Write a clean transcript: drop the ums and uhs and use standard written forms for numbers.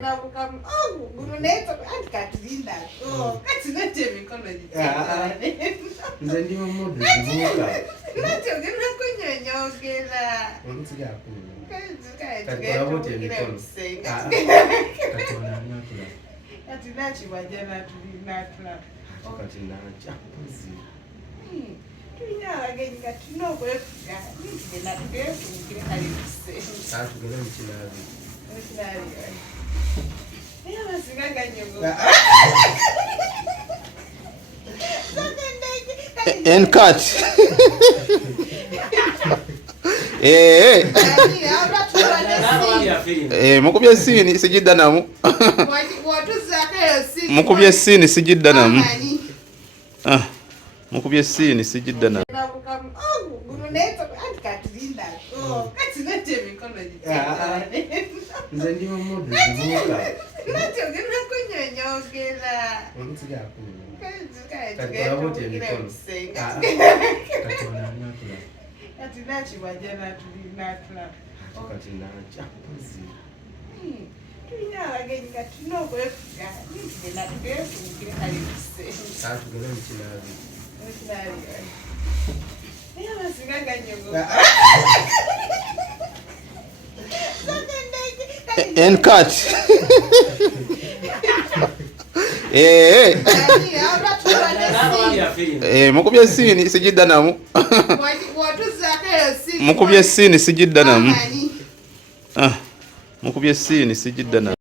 Oh, Brunetto, and Catrina. Oh, Catrina, nze ndi mumudu zibuuka nakyo genda kunyonyogera kakolabote emikono kati nakiwajja natulaba kati nakyakuzi tulina abagenyi nga tulina okwefuga genda tugefungire kale tugenda mukinabi naye abasinga ganyogo and cut. Mukubye sini sijidda namu. Mukubye sini sijidda namu. Mukubye sini sijidda namu. nze ndi mumudu zibuuka nakyo genda kunyonyogera kakolabote emikono kati nakiwajja natulaba kati nakyakuzi tulina abagenyi nga tulina okwefuga genda tugefungire kale tugenda mukinabi naye abasinga ganyogo And cut. Mukubye sini sijidda namu. Mukubye sini sijidda namu. Mukubye sini sijidda namu.